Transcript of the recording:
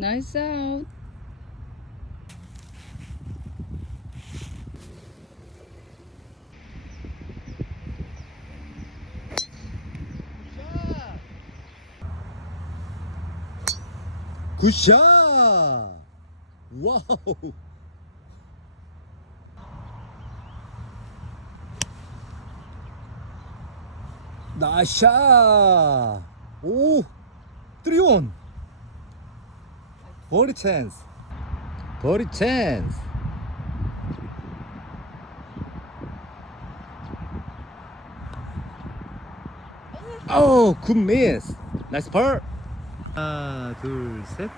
나이스 아웃. 굿샷! 와우! 나샤! 오! 뜨리온! 버리 찬스! 버리 찬스! 오, 굿 미스! 나이스 펄! 하나, 둘, 셋.